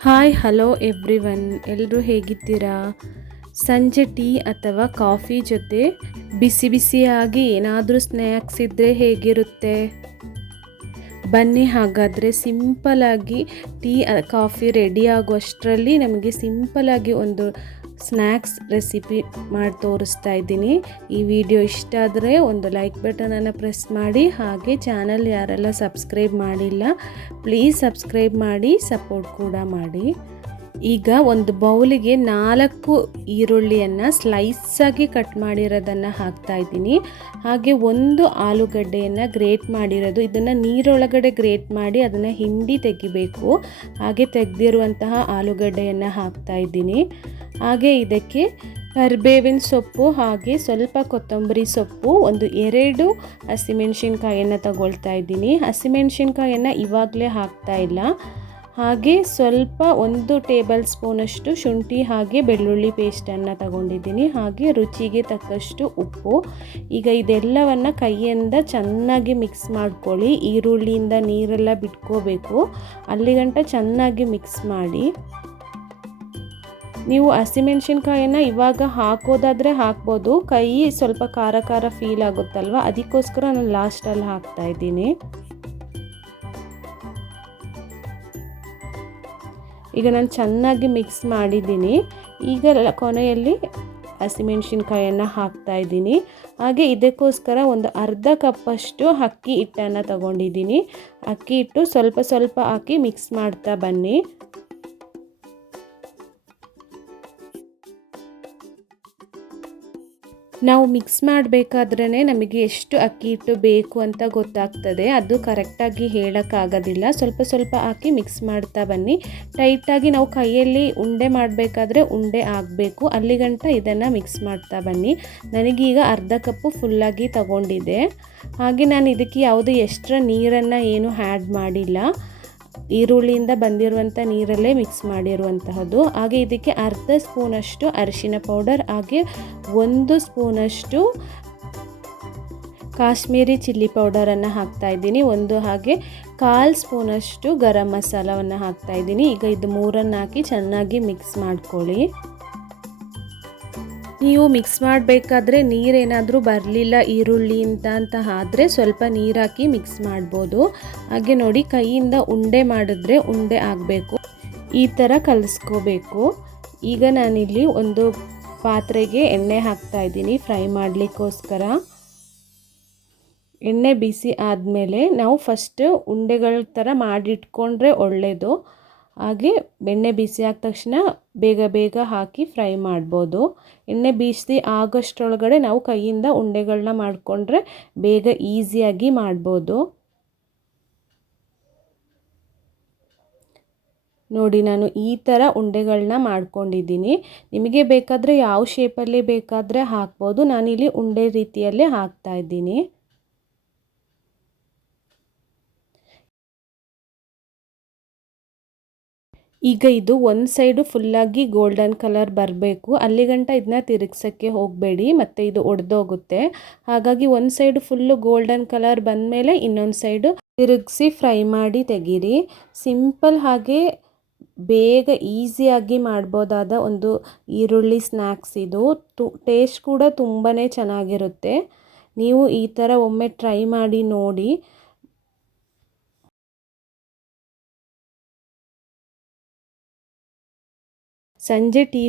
Hi hello every one ಎಲ್ಲರೂ ಹೇಗಿದ್ದೀರಾ? ಸಂಜೆ ಟೀ ಅಥವಾ ಕಾಫಿ ಜೊತೆ ಬಿಸಿ ಬಿಸಿಯಾಗಿ ಏನಾದರೂ ಸ್ನ್ಯಾಕ್ಸ್ ಇದ್ದರೆ ಹೇಗಿರುತ್ತೆ? ಬನ್ನಿ, ಹಾಗಾದರೆ ಸಿಂಪಲಾಗಿ ಟೀ, ಕಾಫಿ ರೆಡಿ ಆಗುವಷ್ಟರಲ್ಲಿ ನಮಗೆ ಸಿಂಪಲಾಗಿ ಒಂದು ಸ್ನ್ಯಾಕ್ಸ್ ರೆಸಿಪಿ ಮಾಡಿ ತೋರಿಸ್ತಾ ಇದ್ದೀನಿ. ಈ ವಿಡಿಯೋ ಇಷ್ಟ ಆದರೆ ಒಂದು ಲೈಕ್ ಬಟನನ್ನು ಪ್ರೆಸ್ ಮಾಡಿ, ಹಾಗೆ ಚಾನಲ್ ಯಾರೆಲ್ಲ ಸಬ್ಸ್ಕ್ರೈಬ್ ಮಾಡಿಲ್ಲ, ಪ್ಲೀಸ್ ಸಬ್ಸ್ಕ್ರೈಬ್ ಮಾಡಿ, ಸಪೋರ್ಟ್ ಕೂಡ ಮಾಡಿ. ಈಗ ಒಂದು ಬೌಲಿಗೆ ನಾಲ್ಕು ಈರುಳ್ಳಿಯನ್ನು ಸ್ಲೈಸಾಗಿ ಕಟ್ ಮಾಡಿರೋದನ್ನು ಹಾಕ್ತಾ ಇದ್ದೀನಿ. ಹಾಗೆ ಒಂದು ಆಲೂಗಡ್ಡೆಯನ್ನು ಗ್ರೇಟ್ ಮಾಡಿರೋದು. ಇದನ್ನು ನೀರೊಳಗಡೆ ಗ್ರೇಟ್ ಮಾಡಿ ಅದನ್ನು ಹಿಂಡಿ ತೆಗಿಬೇಕು. ಹಾಗೆ ತೆಗೆದಿರುವಂತಹ ಆಲೂಗಡ್ಡೆಯನ್ನು ಹಾಕ್ತಾ ಇದ್ದೀನಿ. ಹಾಗೆ ಇದಕ್ಕೆ ಕರಿಬೇವಿನ ಸೊಪ್ಪು ಹಾಗೆ ಸ್ವಲ್ಪ ಕೊತ್ತಂಬರಿ ಸೊಪ್ಪು, ಒಂದು ಎರಡು ಹಸಿಮೆಣಸಿನ್ಕಾಯನ್ನು ತಗೊಳ್ತಾ ಇದ್ದೀನಿ. ಹಸಿಮೆಣಸಿನ್ಕಾಯನ್ನು ಇವಾಗಲೇ ಹಾಕ್ತಾ ಇಲ್ಲ. ಹಾಗೆ ಸ್ವಲ್ಪ ಒಂದು ಟೇಬಲ್ ಸ್ಪೂನಷ್ಟು ಶುಂಠಿ ಹಾಗೆ ಬೆಳ್ಳುಳ್ಳಿ ಪೇಸ್ಟನ್ನು ತಗೊಂಡಿದ್ದೀನಿ. ಹಾಗೆ ರುಚಿಗೆ ತಕ್ಕಷ್ಟು ಉಪ್ಪು. ಈಗ ಇದೆಲ್ಲವನ್ನು ಕೈಯಿಂದ ಚೆನ್ನಾಗಿ ಮಿಕ್ಸ್ ಮಾಡ್ಕೊಳ್ಳಿ. ಈರುಳ್ಳಿಯಿಂದ ನೀರೆಲ್ಲ ಬಿಟ್ಕೋಬೇಕು. ಅಲ್ಲಿಗಂಟ ಚೆನ್ನಾಗಿ ಮಿಕ್ಸ್ ಮಾಡಿ. ನೀವು ಹಸಿಮೆಣ್ಸಿನ್ಕಾಯನ್ನು ಇವಾಗ ಹಾಕೋದಾದರೆ ಹಾಕ್ಬೋದು. ಕೈ ಸ್ವಲ್ಪ ಖಾರ ಖಾರ ಫೀಲ್ ಆಗುತ್ತಲ್ವ? ಅದಕ್ಕೋಸ್ಕರ ನಾನು ಲಾಸ್ಟಲ್ಲಿ ಹಾಕ್ತಾ ಈಗ ನಾನು ಚೆನ್ನಾಗಿ ಮಿಕ್ಸ್ ಮಾಡಿದ್ದೀನಿ. ಈಗ ಕೊನೆಯಲ್ಲಿ ಹಸಿಮೆಣ್ಸಿನ್ಕಾಯನ್ನು ಹಾಕ್ತಾ ಇದ್ದೀನಿ. ಹಾಗೆ ಇದಕ್ಕೋಸ್ಕರ ಒಂದು ಅರ್ಧ ಕಪ್ಪಷ್ಟು ಅಕ್ಕಿ ಹಿಟ್ಟನ್ನು ತಗೊಂಡಿದ್ದೀನಿ. ಅಕ್ಕಿ ಹಿಟ್ಟು ಸ್ವಲ್ಪ ಸ್ವಲ್ಪ ಹಾಕಿ ಮಿಕ್ಸ್ ಮಾಡ್ತಾ ಬನ್ನಿ. ನಾವು ಮಿಕ್ಸ್ ಮಾಡಬೇಕಾದ್ರೇ ನಮಗೆ ಎಷ್ಟು ಅಕ್ಕಿ ಹಿಟ್ಟು ಬೇಕು ಅಂತ ಗೊತ್ತಾಗ್ತದೆ. ಅದು ಕರೆಕ್ಟಾಗಿ ಹೇಳೋಕ್ಕಾಗೋದಿಲ್ಲ. ಸ್ವಲ್ಪ ಸ್ವಲ್ಪ ಹಾಕಿ ಮಿಕ್ಸ್ ಮಾಡ್ತಾ ಬನ್ನಿ. ಟೈಟಾಗಿ ನಾವು ಕೈಯಲ್ಲಿ ಉಂಡೆ ಮಾಡಬೇಕಾದ್ರೆ ಉಂಡೆ ಆಗಬೇಕು ಅಲ್ಲಿಗಂಟ ಇದನ್ನು ಮಿಕ್ಸ್ ಮಾಡ್ತಾ ಬನ್ನಿ. ನನಗೀಗ ಅರ್ಧ ಕಪ್ಪು ಫುಲ್ಲಾಗಿ ತಗೊಂಡಿದೆ. ಹಾಗೆ ನಾನು ಇದಕ್ಕೆ ಯಾವುದು ಎಕ್ಸ್ಟ್ರಾ ನೀರನ್ನು ಏನು ಆ್ಯಡ್ ಮಾಡಿಲ್ಲ. ಈರುಳ್ಳಿಯಿಂದ ಬಂದಿರುವಂಥ ನೀರಲ್ಲೇ ಮಿಕ್ಸ್ ಮಾಡಿರುವಂತಹದ್ದು. ಹಾಗೆ ಇದಕ್ಕೆ ಅರ್ಧ ಸ್ಪೂನಷ್ಟು ಅರಿಶಿನ ಪೌಡರ್ ಹಾಗೆ ಒಂದು ಸ್ಪೂನಷ್ಟು ಕಾಶ್ಮೀರಿ ಚಿಲ್ಲಿ ಪೌಡರನ್ನು ಹಾಕ್ತಾ ಇದ್ದೀನಿ. ಒಂದು ಹಾಗೆ ಕಾಲು ಸ್ಪೂನಷ್ಟು ಗರಂ ಮಸಾಲವನ್ನು ಹಾಕ್ತಾ ಇದ್ದೀನಿ. ಈಗ ಇದು ಮೂರನ್ನು ಹಾಕಿ ಚೆನ್ನಾಗಿ ಮಿಕ್ಸ್ ಮಾಡ್ಕೊಳ್ಳಿ. ನೀವು ಮಿಕ್ಸ್ ಮಾಡಬೇಕಾದ್ರೆ ನೀರೇನಾದರೂ ಬರಲಿಲ್ಲ, ಈರುಳ್ಳಿ ಅಂತ ಆದರೆ ಸ್ವಲ್ಪ ನೀರು ಹಾಕಿ ಮಿಕ್ಸ್ ಮಾಡ್ಬೋದು. ಹಾಗೆ ನೋಡಿ ಕೈಯಿಂದ ಉಂಡೆ ಮಾಡಿದ್ರೆ ಉಂಡೆ ಆಗಬೇಕು. ಈ ಥರ ಕಲಿಸ್ಕೋಬೇಕು. ಈಗ ನಾನಿಲ್ಲಿ ಒಂದು ಪಾತ್ರೆಗೆ ಎಣ್ಣೆ ಹಾಕ್ತಾ ಇದ್ದೀನಿ ಫ್ರೈ ಮಾಡಲಿಕ್ಕೋಸ್ಕರ. ಎಣ್ಣೆ ಬಿಸಿ ಆದಮೇಲೆ ನಾವು ಫಸ್ಟ್ ಉಂಡೆಗಳ ಥರ ಮಾಡಿಟ್ಕೊಂಡ್ರೆ ಒಳ್ಳೆಯದು ಹಾಗೆ ಎಣ್ಣೆ ಬಿಸಿ ಆದ ತಕ್ಷಣ ಬೇಗ ಬೇಗ ಹಾಕಿ ಫ್ರೈ ಮಾಡ್ಬೋದು. ಎಣ್ಣೆ ಬೀಸಿ ಆಗೋಷ್ಟರೊಳಗಡೆ ನಾವು ಕೈಯಿಂದ ಉಂಡೆಗಳನ್ನ ಮಾಡಿಕೊಂಡ್ರೆ ಬೇಗ ಈಸಿಯಾಗಿ ಮಾಡ್ಬೋದು. ನೋಡಿ, ನಾನು ಈ ಥರ ಉಂಡೆಗಳನ್ನ ಮಾಡ್ಕೊಂಡಿದ್ದೀನಿ. ನಿಮಗೆ ಬೇಕಾದರೆ ಯಾವ ಶೇಪಲ್ಲಿ ಬೇಕಾದರೆ ಹಾಕ್ಬೋದು. ನಾನಿಲ್ಲಿ ಉಂಡೆ ರೀತಿಯಲ್ಲೇ ಹಾಕ್ತಾ ಈಗ ಇದು ಒಂದು ಸೈಡು ಫುಲ್ಲಾಗಿ ಗೋಲ್ಡನ್ ಕಲರ್ ಬರಬೇಕು. ಅಲ್ಲಿಗಂಟ ಇದನ್ನ ತಿರುಗ್ಸೋಕ್ಕೆ ಹೋಗಬೇಡಿ, ಮತ್ತು ಇದು ಒಡೆದೋಗುತ್ತೆ. ಹಾಗಾಗಿ ಒಂದು ಸೈಡು ಫುಲ್ಲು ಗೋಲ್ಡನ್ ಕಲರ್ ಬಂದಮೇಲೆ ಇನ್ನೊಂದು ಸೈಡು ತಿರುಗಿಸಿ ಫ್ರೈ ಮಾಡಿ ತೆಗೀರಿ. ಸಿಂಪಲ್ ಹಾಗೆ ಬೇಗ ಈಸಿಯಾಗಿ ಮಾಡ್ಬೋದಾದ ಒಂದು ಈರುಳ್ಳಿ ಸ್ನ್ಯಾಕ್ಸ್ ಇದು. ತು ಟೇಸ್ಟ್ ಕೂಡ ತುಂಬಾ ಚೆನ್ನಾಗಿರುತ್ತೆ. ನೀವು ಈ ಥರ ಒಮ್ಮೆ ಟ್ರೈ ಮಾಡಿ ನೋಡಿ. ಸಂಜೆ ಟೀ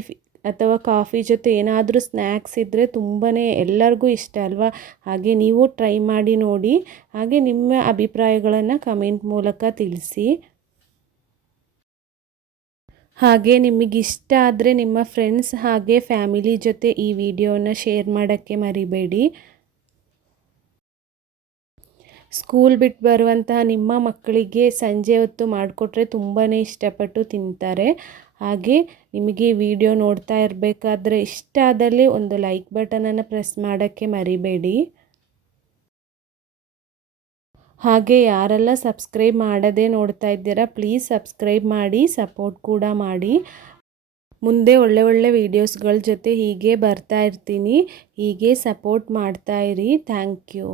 ಅಥವಾ ಕಾಫಿ ಜೊತೆ ಏನಾದರೂ ಸ್ನ್ಯಾಕ್ಸ್ ಇದ್ದರೆ ತುಂಬಾ ಎಲ್ಲರಿಗೂ ಇಷ್ಟ ಅಲ್ವಾ? ಹಾಗೆ ನೀವು ಟ್ರೈ ಮಾಡಿ ನೋಡಿ. ಹಾಗೆ ನಿಮ್ಮ ಅಭಿಪ್ರಾಯಗಳನ್ನು ಕಮೆಂಟ್ ಮೂಲಕ ತಿಳಿಸಿ. ಹಾಗೆ ನಿಮಗಿಷ್ಟ ಆದರೆ ನಿಮ್ಮ ಫ್ರೆಂಡ್ಸ್ ಹಾಗೆ ಫ್ಯಾಮಿಲಿ ಜೊತೆ ಈ ವಿಡಿಯೋನ ಶೇರ್ ಮಾಡೋಕ್ಕೆ ಮರಿಬೇಡಿ. ಸ್ಕೂಲ್ ಬಿಟ್ಟು ಬರುವಂತಹ ನಿಮ್ಮ ಮಕ್ಕಳಿಗೆ ಸಂಜೆ ಹೊತ್ತು ಮಾಡಿಕೊಟ್ರೆ ತುಂಬಾ ಇಷ್ಟಪಟ್ಟು ತಿಂತಾರೆ. ಹಾಗೆ ನಿಮಗೆ ವಿಡಿಯೋ ನೋಡ್ತಾ ಇರಬೇಕಾದ್ರೆ ಇಷ್ಟ ಆದಲ್ಲಿ ಒಂದು ಲೈಕ್ ಬಟನನ್ನು ಪ್ರೆಸ್ ಮಾಡೋಕ್ಕೆ ಮರಿಬೇಡಿ. ಹಾಗೆ ಯಾರೆಲ್ಲ ಸಬ್ಸ್ಕ್ರೈಬ್ ಮಾಡದೆ ನೋಡ್ತಾ ಇದ್ದೀರಾ, ಪ್ಲೀಸ್ ಸಬ್ಸ್ಕ್ರೈಬ್ ಮಾಡಿ, ಸಪೋರ್ಟ್ ಕೂಡ ಮಾಡಿ. ಮುಂದೆ ಒಳ್ಳೆ ಒಳ್ಳೆ ವೀಡಿಯೋಸ್ಗಳ ಜೊತೆ ಹೀಗೆ ಬರ್ತಾ ಇರ್ತೀನಿ. ಹೀಗೆ ಸಪೋರ್ಟ್ ಮಾಡ್ತಾ ಇರಿ. Thank you.